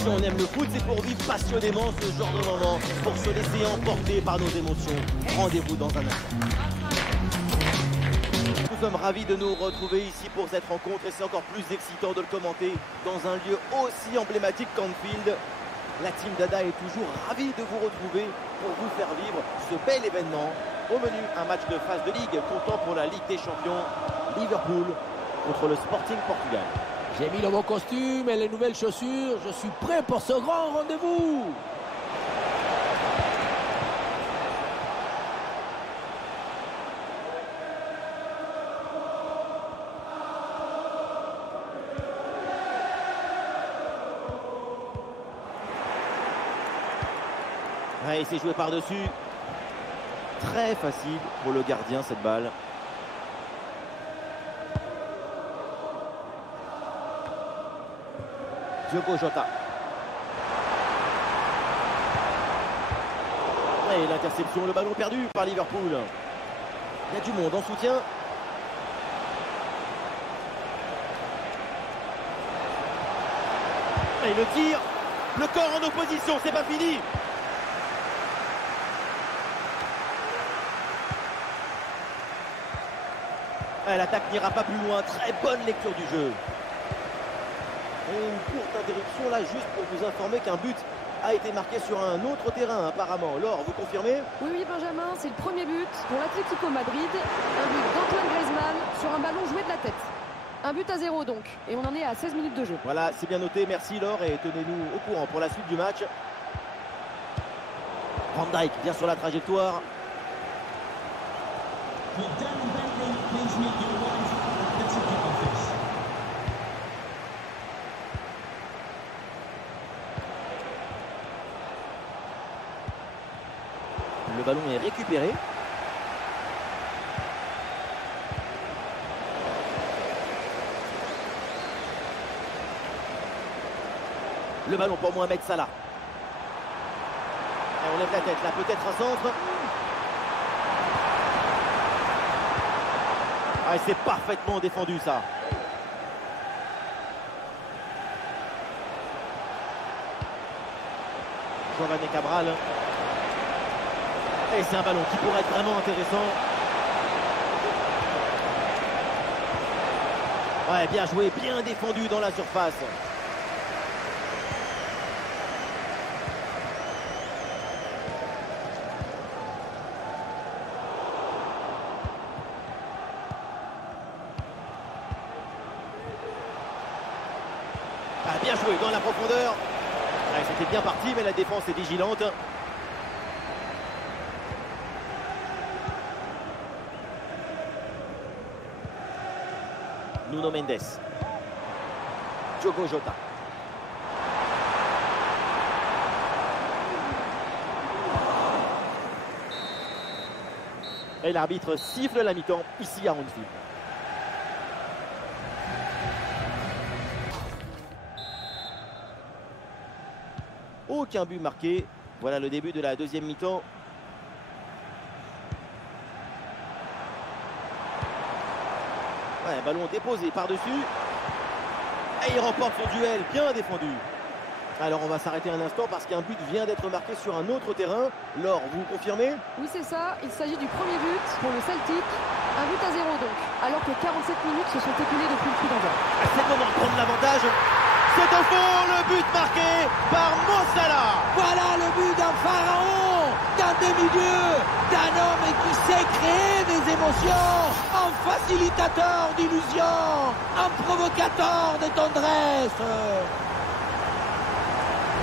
Si on aime le foot, c'est pour vivre passionnément ce genre de moment, pour se laisser emporter par nos émotions. Rendez-vous dans un instant. Nous sommes ravis de nous retrouver ici pour cette rencontre et c'est encore plus excitant de le commenter dans un lieu aussi emblématique qu'Anfield. La team Dada est toujours ravie de vous retrouver pour vous faire vivre ce bel événement. Au menu, un match de phase de ligue comptant pour la Ligue des Champions. Liverpool contre le Sporting Portugal. J'ai mis le bon costume et les nouvelles chaussures. Je suis prêt pour ce grand rendez-vous. Ouais, il s'est joué par-dessus. Très facile pour le gardien cette balle. Diogo Jota. Et l'interception, le ballon perdu par Liverpool. Il y a du monde en soutien. Et le tir. Le corps en opposition, c'est pas fini. L'attaque n'ira pas plus loin. Très bonne lecture du jeu. Et une courte interruption là, juste pour vous informer qu'un but a été marqué sur un autre terrain apparemment. Laure, vous confirmez? Oui, Benjamin, c'est le premier but pour l'Atlético Madrid. Un but d'Antoine Griezmann sur un ballon joué de la tête. Un but à 0 donc. Et on en est à 16 minutes de jeu. Voilà, c'est bien noté. Merci Laure et tenez-nous au courant pour la suite du match. Van Dijk vient sur la trajectoire. Le ballon est récupéré. Le ballon pour Mohamed Salah. Et on lève la tête là, peut-être un centre. Ah, c'est parfaitement défendu ça. Giovanni Cabral. Et c'est un ballon qui pourrait être vraiment intéressant. Ouais, bien joué, bien défendu dans la surface. Ah, bien joué dans la profondeur. Ouais, c'était bien parti, mais la défense est vigilante. Nuno Mendes. Diogo Jota. Et l'arbitre siffle la mi-temps ici à Anfield. Aucun but marqué. Voilà le début de la deuxième mi-temps. Ouais, ballon déposé par-dessus. Et il remporte son duel, bien défendu. Alors on va s'arrêter un instant parce qu'un but vient d'être marqué sur un autre terrain. Laure, vous confirmez? Oui, c'est ça. Il s'agit du premier but pour le Celtic. Un but à 0 donc. Alors que 47 minutes se sont écoulées depuis le coup d'envoi. C'est le moment de prendre l'avantage. C'est au fond le but marqué par Mo Salah. Voilà le but d'un pharaon, d'un demi-dieu, d'un homme qui sait créer des émotions, un facilitateur d'illusions, un provocateur de tendresse.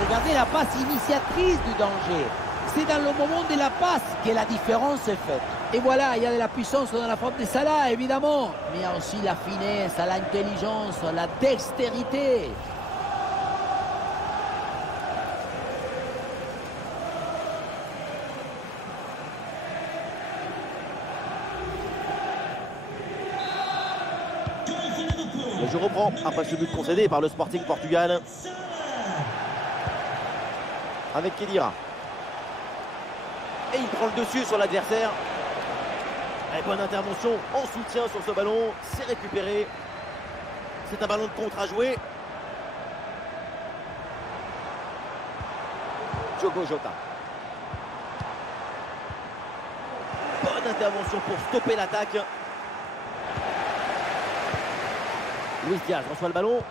Regardez la passe initiatrice du danger. C'est dans le moment de la passe que la différence est faite. Et voilà, il y a de la puissance dans la frappe de Salah, évidemment. Mais il y a aussi la finesse, l'intelligence, la dextérité. Le jeu reprend après ce but concédé par le Sporting Portugal. Avec Khedira. Et il prend le dessus sur l'adversaire. Bonne intervention en soutien sur ce ballon. C'est récupéré. C'est un ballon de contre à jouer. Diogo Jota. Bonne intervention pour stopper l'attaque. Luis Diaz reçoit le ballon.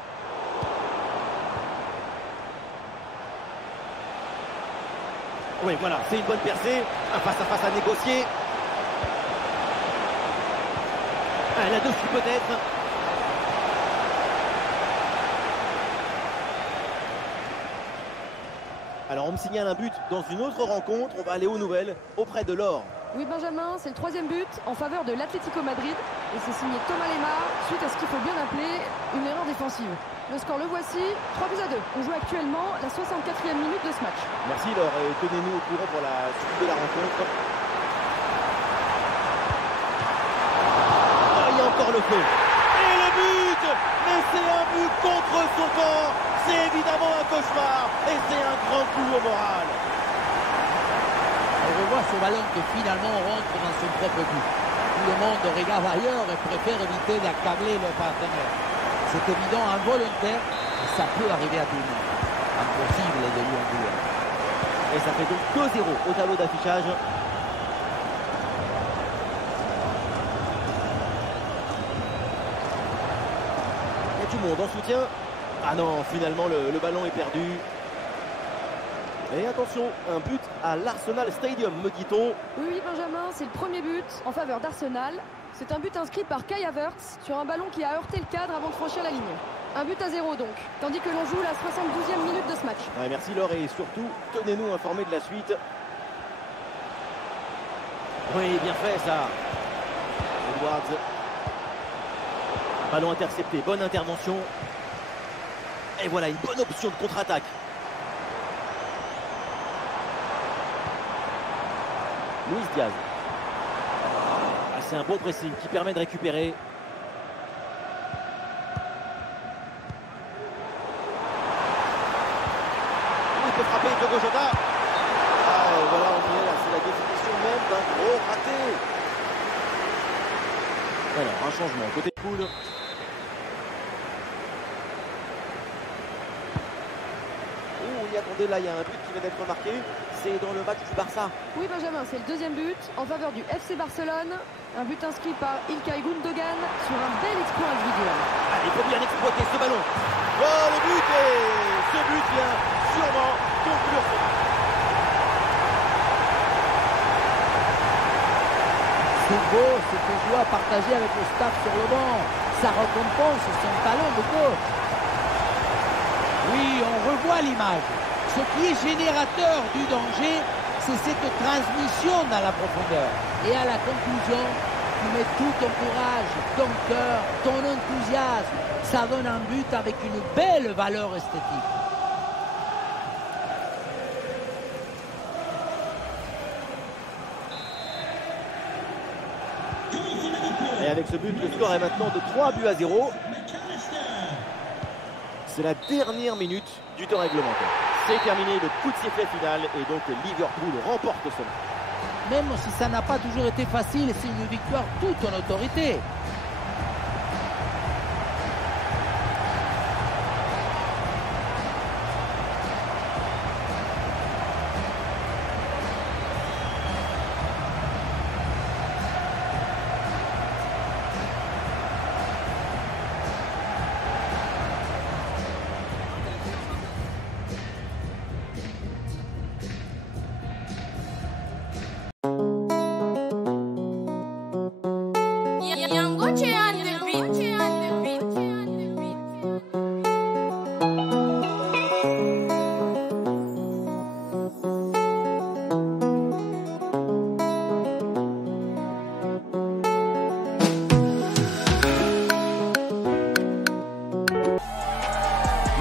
Oui, voilà, c'est une bonne percée. Un face-à-face à négocier. Ah, là-dessus peut-être. Alors on me signale un but dans une autre rencontre. On va aller aux nouvelles auprès de Laure. Oui, Benjamin, c'est le 3e but en faveur de l'Atlético Madrid. Et c'est signé Thomas Lemar suite à ce qu'il faut bien appeler une erreur défensive. Le score, le voici, 3-2. On joue actuellement la 64e minute de ce match. Merci Laure et tenez-nous au courant pour la suite de la rencontre. Oh, il y a encore le feu. Et le but! Mais c'est un but contre son corps. C'est évidemment un cauchemar. Et c'est un grand coup au moral. On revoit ce ballon que finalement rentre dans son propre but. Tout le monde regarde ailleurs et préfère éviter d'accabler le partenaire. C'est évident, involontaire, et ça peut arriver à tout le monde. Impossible de lui en vouloir. Et ça fait donc 2-0 au tableau d'affichage. Il y a du monde en soutien. Ah non, finalement le ballon est perdu. Et attention, un but à l'Arsenal Stadium, me dit-on. Oui, Benjamin, c'est le 1er but en faveur d'Arsenal. C'est un but inscrit par Kai Havertz sur un ballon qui a heurté le cadre avant de franchir la ligne. Un but à 0 donc, tandis que l'on joue la 72e minute de ce match. Ouais, merci Laure et surtout, tenez-nous informés de la suite. Oui, bien fait ça. Edwards. Ballon intercepté, bonne intervention. Et voilà, une bonne option de contre-attaque. Luis Diaz. Ah, c'est un bon pressing qui permet de récupérer. Il peut frapper Diogo Jota. Ah, et voilà, on y est là, c'est la définition même d'un gros raté. Alors, un changement côté poule. Attendez, là il y a un but qui vient d'être marqué, c'est dans le match du Barça. Oui Benjamin, c'est le 2e but en faveur du FC Barcelone. Un but inscrit par Ilkay Gundogan sur un bel exploit individuel. Allez, il faut bien exploiter ce ballon. Oh le but, et ce but vient sûrement conclure ce match. C'est beau ce que je dois partager avec le staff sur le banc. Ça récompense son talent de coach. Oui, on revoit l'image. Ce qui est générateur du danger, c'est cette transmission dans la profondeur. Et à la conclusion, tu mets tout ton courage, ton cœur, ton enthousiasme. Ça donne un but avec une belle valeur esthétique. Et avec ce but, le score est maintenant de 3-0. C'est la dernière minute du temps réglementaire. C'est terminé, le coup de sifflet final et donc Liverpool remporte ce match. Même si ça n'a pas toujours été facile, c'est une victoire toute en autorité.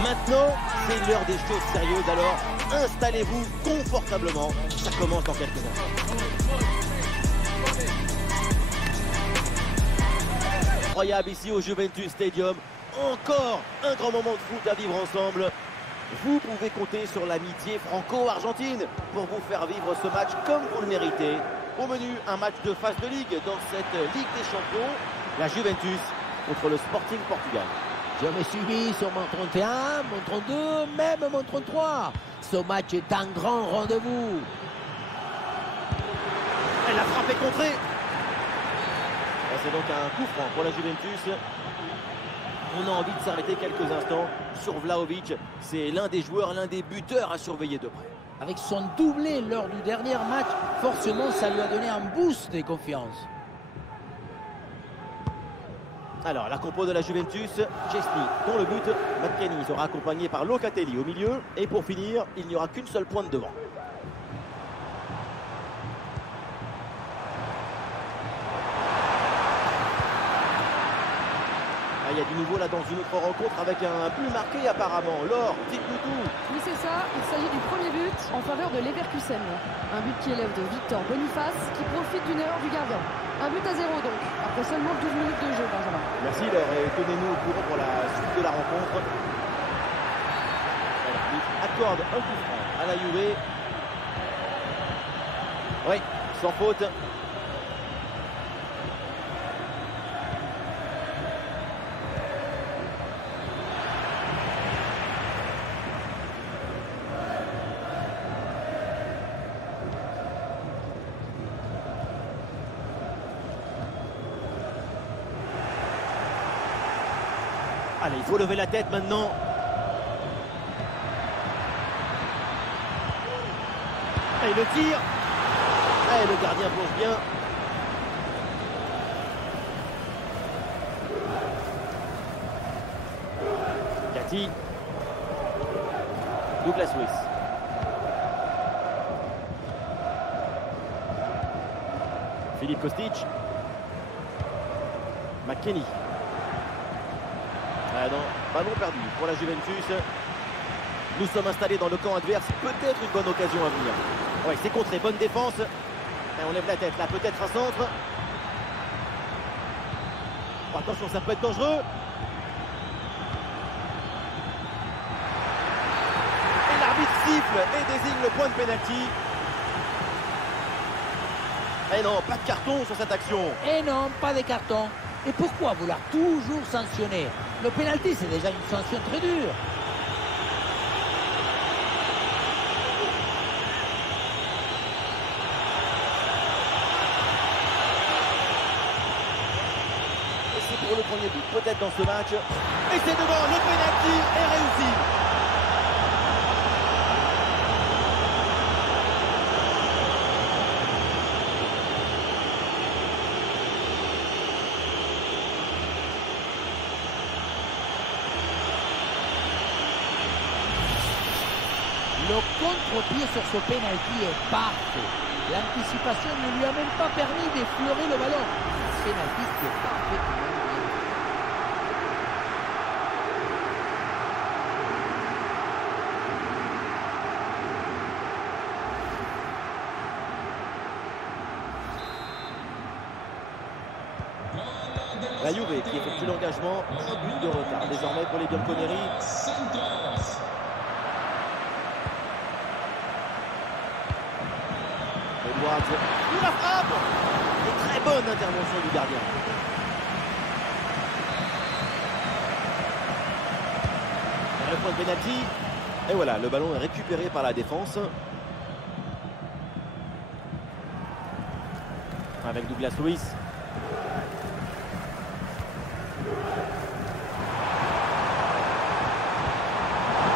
Maintenant, c'est l'heure des choses sérieuses, alors installez-vous confortablement. Ça commence dans quelques instants. Incroyable ici au Juventus Stadium. Encore un grand moment de foot à vivre ensemble. Vous pouvez compter sur l'amitié franco-argentine pour vous faire vivre ce match comme vous le méritez. Au menu, un match de phase de ligue dans cette Ligue des Champions. La Juventus contre le Sporting Portugal. Je me suis mis sur mon 31, mon 32, même mon 33. Ce match est un grand rendez-vous. Elle a frappé contrée. C'est donc un coup franc pour la Juventus. On a envie de s'arrêter quelques instants sur Vlahovic. C'est l'un des joueurs, l'un des buteurs à surveiller de près. Avec son doublé lors du dernier match, forcément ça lui a donné un boost de confiance. Alors la compo de la Juventus, Chesney dans le but, McKennie sera accompagné par Locatelli au milieu. Et pour finir, il n'y aura qu'une seule pointe devant. Il y a du nouveau là dans une autre rencontre avec un but marqué apparemment. Laure, dites-nous tout. Oui, c'est ça. Il s'agit du premier but en faveur de Leverkusen. Un but qui élève de Victor Boniface qui profite d'une erreur du gardien. Un but à 0 donc, après seulement 12 minutes de jeu, Benjamin. Merci Laure et tenez-nous au courant pour la suite de la rencontre. L'arbitre accorde un coup franc à la Juve. Oui, sans faute. Allez, il faut lever la tête maintenant. Et le tir. Et le gardien plonge bien. Gatti. Douglas Luiz. Philippe Kostic. McKennie. Ah non, ballon perdu pour la Juventus. Nous sommes installés dans le camp adverse. Peut-être une bonne occasion à venir. Oui, c'est contré, bonne défense. Et on lève la tête, là peut-être un centre. Oh, attention, ça peut être dangereux. Et l'arbitre siffle et désigne le point de pénalty. Et non, pas de carton sur cette action. Et non, pas de carton. Et pourquoi vouloir toujours sanctionner? Le pénalty, c'est déjà une sanction très dure. Et c'est pour le premier but, peut-être dans ce match. Et c'est devant, le pénalty est réussi. Le contre-pied sur ce pénalty est parfait. L'anticipation ne lui a même pas permis d'effleurer le ballon. Pénalty qui est parfaitement bien. La Juve qui effectue l'engagement, un but de retard désormais pour les Bianconeri. Edwards, la frappe. Et très bonne intervention du gardien. Le point de pénalty. Et voilà, le ballon est récupéré par la défense. Avec Douglas Luiz.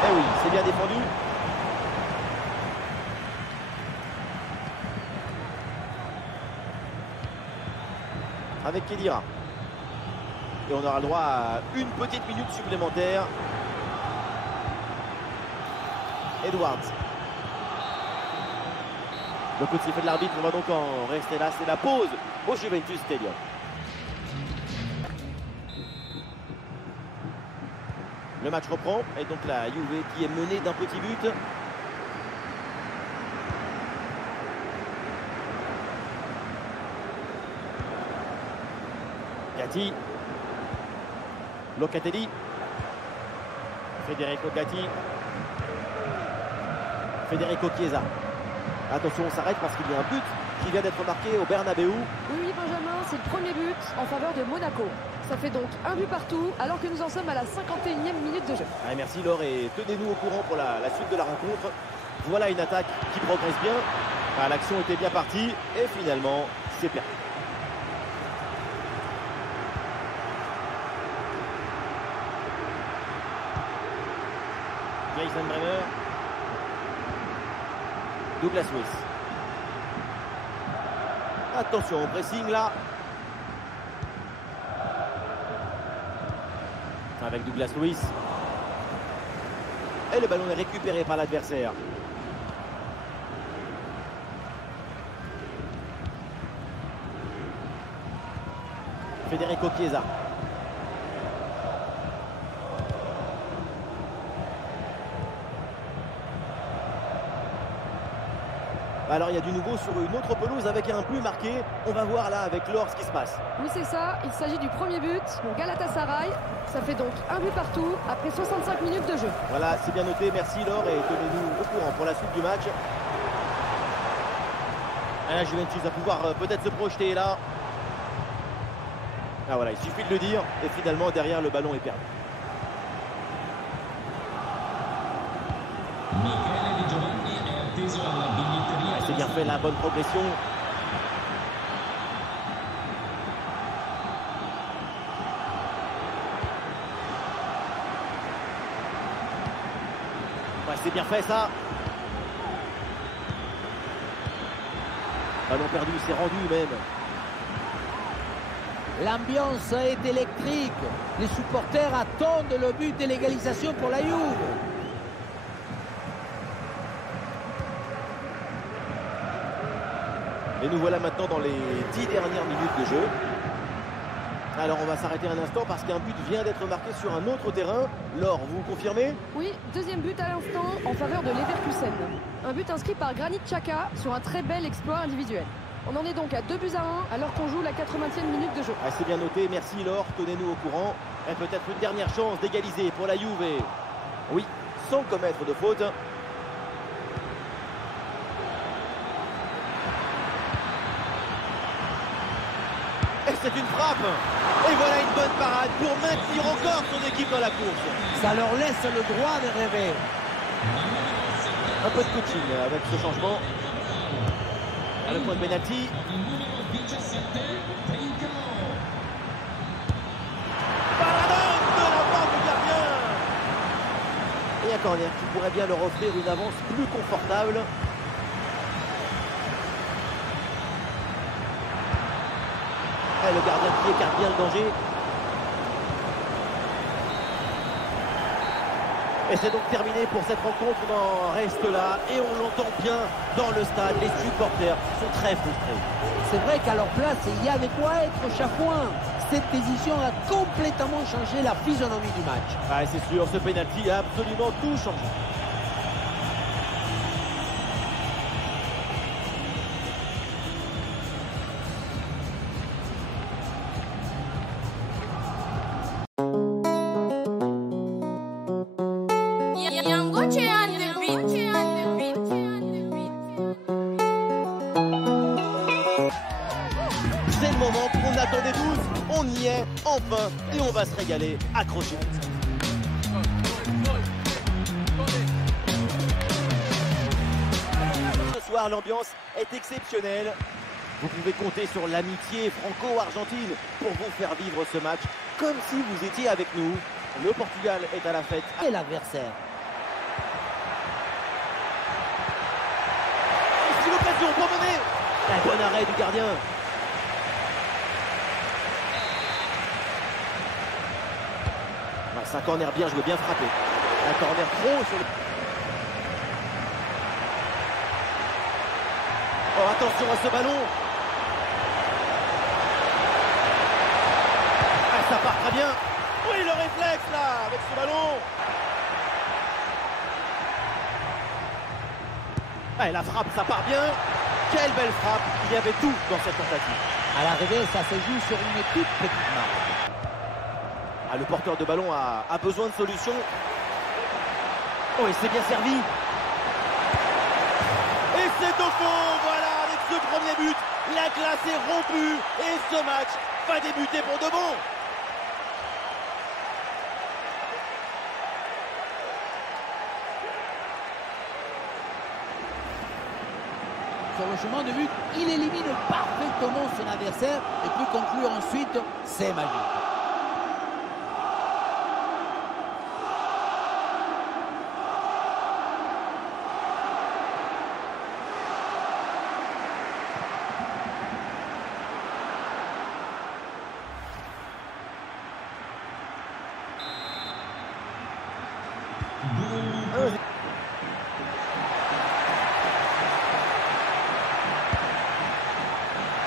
Eh oui, c'est bien défendu. Avec Khedira. Et on aura le droit à une petite minute supplémentaire. Edwards. Le coup de sifflet de l'arbitre, on va donc en rester là. C'est la pause au Juventus Stadium. Le match reprend et donc la Juve qui est menée d'un petit but. Gatti. Locatelli. Federico Gatti. Federico Chiesa. Attention, on s'arrête parce qu'il y a un but qui vient d'être marqué au Bernabeu. Oui, Benjamin, c'est le premier but en faveur de Monaco. Ça fait donc un but partout, alors que nous en sommes à la 51e minute de jeu. Allez, merci Laure, et tenez-nous au courant pour la suite de la rencontre. Voilà une attaque qui progresse bien. L'action était bien partie, et finalement, c'est perdu. Jason Bremer. Douglas Luiz. Attention au pressing là. Avec Douglas Luiz. Et le ballon est récupéré par l'adversaire. Federico Chiesa. Alors il y a du nouveau sur une autre pelouse avec un but marqué. On va voir là avec Laure ce qui se passe. Oui, c'est ça, il s'agit du premier but pour Galatasaray. Ça fait donc un but partout après 65 minutes de jeu. Voilà, c'est bien noté, merci Laure, et tenez-nous au courant pour la suite du match. Et là, Juventus va pouvoir peut-être se projeter là. Ah voilà, il suffit de le dire, et finalement derrière le ballon est perdu. C'est bien fait, la bonne progression. Ouais, c'est bien fait ça. Ballon perdu, c'est rendu même. L'ambiance est électrique. Les supporters attendent le but de l'égalisation pour la Juve. Et nous voilà maintenant dans les 10 dernières minutes de jeu. Alors on va s'arrêter un instant parce qu'un but vient d'être marqué sur un autre terrain. Laure, vous confirmez? Oui, deuxième but à l'instant en faveur de Leverkusen. Un but inscrit par Granit Xhaka sur un très bel exploit individuel. On en est donc à 2 buts à 1 alors qu'on joue la 80e minute de jeu. Ah, c'est bien noté, merci Laure, tenez-nous au courant. Et peut-être une dernière chance d'égaliser pour la Juve. Oui, sans commettre de faute. Et c'est une frappe. Et voilà une bonne parade pour maintenir encore son équipe dans la course. Ça leur laisse le droit de rêver. Un peu de coaching avec ce changement. À le point de pénalty. Paradon de la part du gardien. Et un corner qui pourrait bien leur offrir une avance plus confortable. Et le gardien qui écarte bien le danger. Et c'est donc terminé pour cette rencontre. On en reste là et on l'entend bien dans le stade. Les supporters sont très frustrés. C'est vrai qu'à leur place, il y a de quoi être chafouin. Cette décision a complètement changé la physionomie du match. Ah, c'est sûr, ce penalty a absolument tout changé. C'est le moment qu'on attendait tous, on y est, enfin, et on va se régaler, accrochez. Ce soir, l'ambiance est exceptionnelle. Vous pouvez compter sur l'amitié franco-argentine pour vous faire vivre ce match comme si vous étiez avec nous. Le Portugal est à la fête. Et l'adversaire. Ici l'occasion pour mener. Un bon arrêt du gardien. C'est un corner bien joué, bien frappé. Un corner trop sur le... Oh, attention à ce ballon. Ah, ça part très bien. Oui, le réflexe là, avec ce ballon. Ah, et la frappe, ça part bien. Quelle belle frappe. Il y avait tout dans cette tentative. À l'arrivée, ça se joue sur une toute petite marque. Ah, le porteur de ballon a besoin de solutions. Oh, et c'est bien servi. Et c'est au fond. Voilà, avec ce premier but, la glace est rompue. Et ce match va débuter pour de bon. sur le chemin de but, il élimine parfaitement son adversaire et peut conclure ensuite, c'est magique.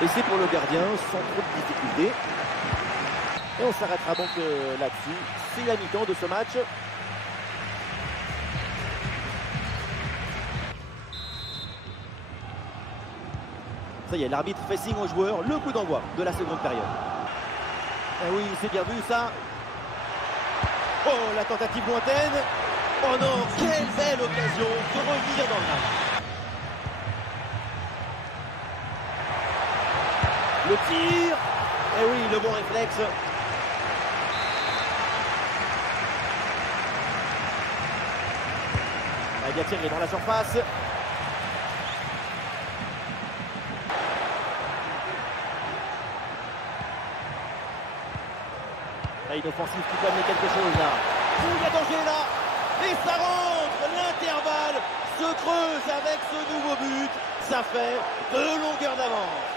Et c'est pour le gardien sans trop de difficultés. Et on s'arrêtera donc là-dessus. C'est la mi-temps de ce match. Ça y est, l'arbitre fait signe aux joueurs. Le coup d'envoi de la seconde période. Ah oui, c'est bien vu ça. Oh, la tentative lointaine. Oh non, quelle belle occasion de revenir dans le match. Le tir. Et oui, le bon réflexe. Il a tiré dans la surface. Une offensive qui peut amener quelque chose là. Il y a danger là. Et ça rentre. L'intervalle se creuse avec ce nouveau but. Ça fait 2 longueurs d'avance.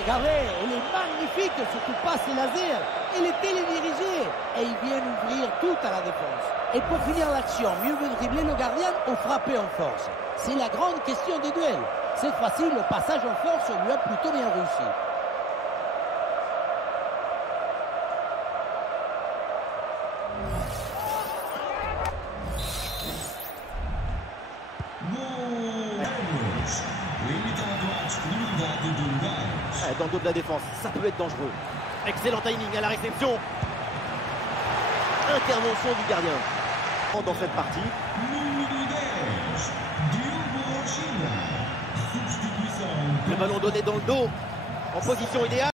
Regardez, elle est magnifique, cette passe laser. Elle est télédirigée et il vient ouvrir tout à la défense. Et pour finir l'action, mieux vaut dribbler le gardien ou frapper en force. C'est la grande question des duels. Cette fois-ci, le passage en force lui a plutôt bien réussi. Dans le dos de la défense, ça peut être dangereux. Excellent timing à la réception. Intervention du gardien dans cette partie. Le ballon donné dans le dos, en position idéale.